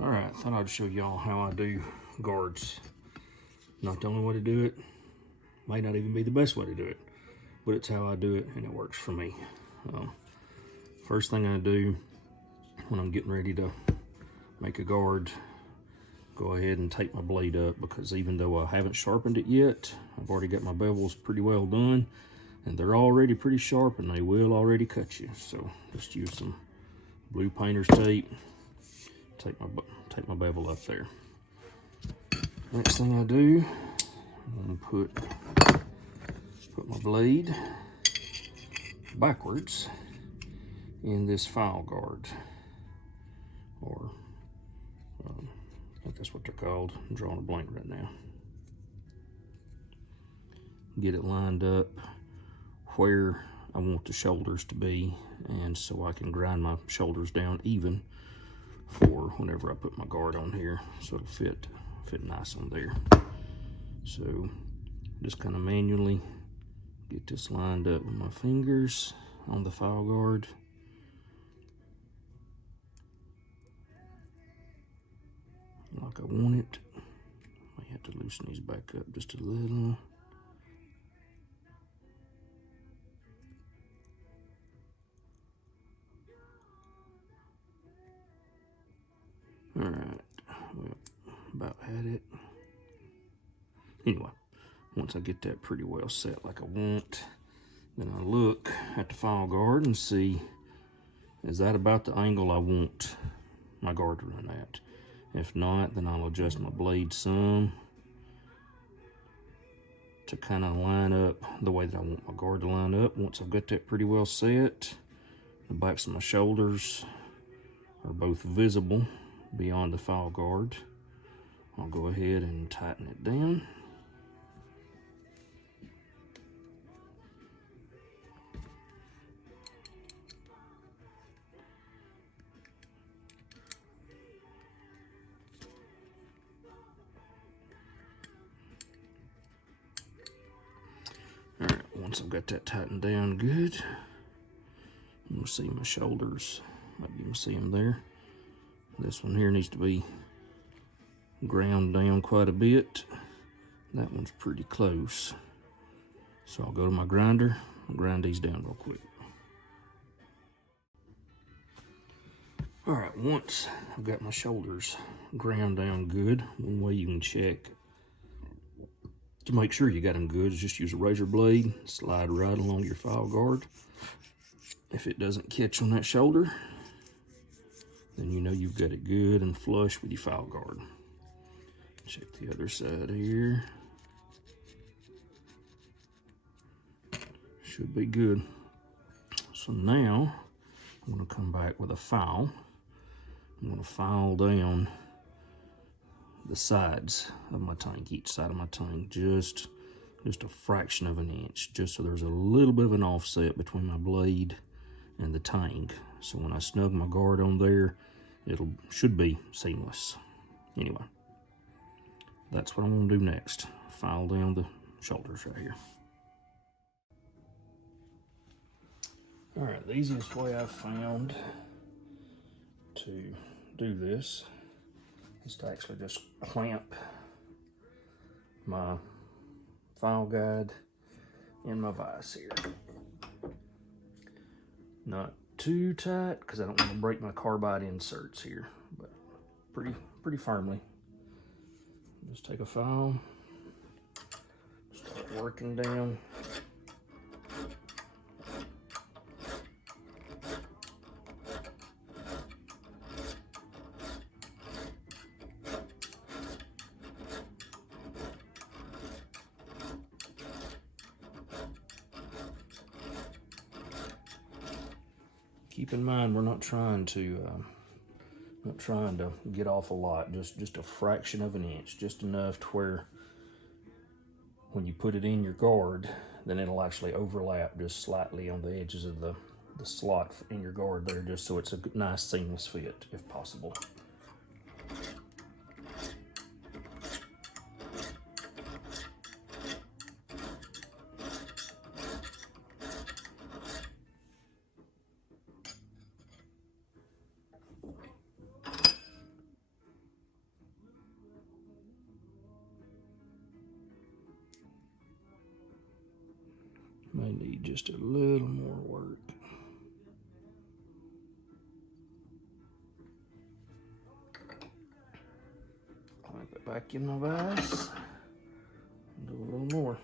Alright, thought I'd show y'all how I do guards. Not the only way to do it, might not even be the best way to do it, but it's how I do it and it works for me. First thing I do when I'm getting ready to make a guard, go ahead and tape my blade up, because even though I haven't sharpened it yet, I've already got my bevels pretty well done and they're already pretty sharp and they will already cut you. So just use some blue painter's tape, take my bevel up there. Next thing I do, I'm gonna put my blade backwards in this file guard, or I think that's what they're called. I'm drawing a blank right now. Get it lined up where I want the shoulders to be, and so I can grind my shoulders down even for whenever I put my guard on here, so it'll fit nice on there. So just kind of manually get this lined up with my fingers on the file guard. Like I want it. I have to loosen these back up just a little. Alright, well, about had it. Anyway, once I get that pretty well set like I want, then I look at the file guard and see, is that about the angle I want my guard to run at? If not, then I'll adjust my blade some to kind of line up the way that I want my guard to line up. Once I've got that pretty well set, the backs of my shoulders are both visible beyond the file guard, I'll go ahead and tighten it down. Alright, once I've got that tightened down good, you'll see my shoulders. Maybe you can see them there. This one here needs to be ground down quite a bit. That one's pretty close. So I'll go to my grinder and grind these down real quick. Alright, once I've got my shoulders ground down good, one way you can check to make sure you got them good is just use a razor blade, slide right along your file guard. If it doesn't catch on that shoulder, then you know you've got it good and flush with your file guard. Check the other side here. Should be good. So now I'm going to come back with a file. I'm going to file down the sides of my tank, each side of my tank, just a fraction of an inch, just so there's a little bit of an offset between my blade and the tank. So when I snug my guard on there, should be seamless. Anyway, that's what I'm going to do next. File down the shoulders right here. Alright, the easiest way I've found to do this is to actually just clamp my file guide in my vise here. Not too tight, because I don't want to break my carbide inserts here, but pretty firmly. Just take a file, start working down. Keep in mind, we're not trying to get off a lot, just a fraction of an inch, just enough to where when you put it in your guard, then it'll actually overlap just slightly on the edges of the slot in your guard there, just so it's a nice seamless fit if possible. need just a little more work. Clamp it back in my vise. Do a little more.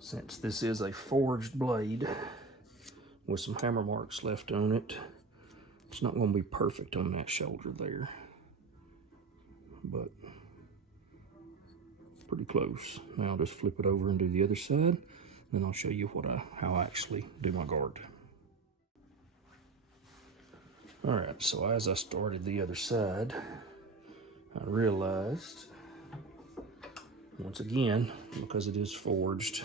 Since this is a forged blade with some hammer marks left on it, it's not going to be perfect on that shoulder there, but pretty close. Now I'll just flip it over and do the other side, then I'll show you how I actually do my guard. All right, so as I started the other side, I realized, once again, because it is forged,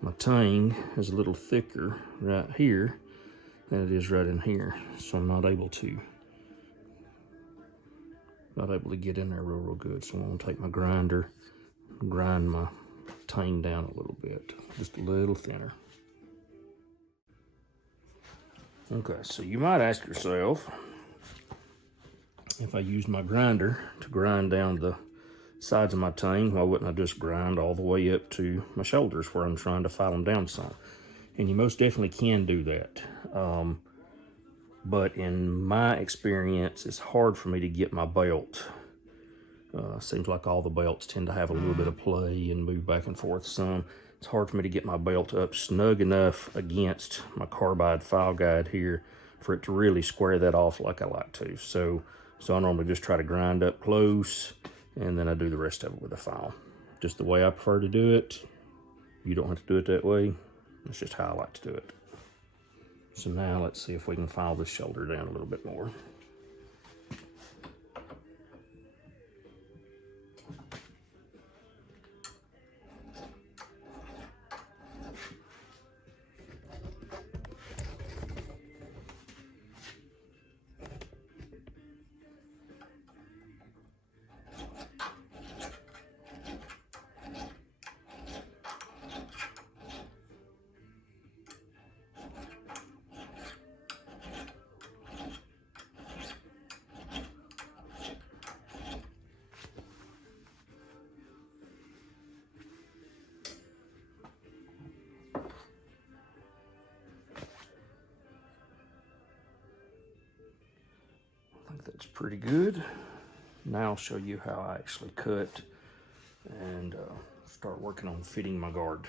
my tang is a little thicker right here than it is right in here, so I'm not able to get in there real good. So I'm gonna take my grinder, grind my tang down a little bit, just a little thinner. Okay, so you might ask yourself, if I use my grinder to grind down the sides of my tang, why wouldn't I just grind all the way up to my shoulders where I'm trying to file them down some? And you most definitely can do that. But in my experience, it's hard for me to get my belt. Seems like all the belts tend to have a little bit of play and move back and forth some. It's hard for me to get my belt up snug enough against my carbide file guide here for it to really square that off like I like to. So I normally just try to grind up close, and then I do the rest of it with a file. Just the way I prefer to do it. You don't have to do it that way. It's just how I like to do it. So now let's see if we can file this shoulder down a little bit more. I think that's pretty good. Now I'll show you how I actually cut and start working on fitting my guard.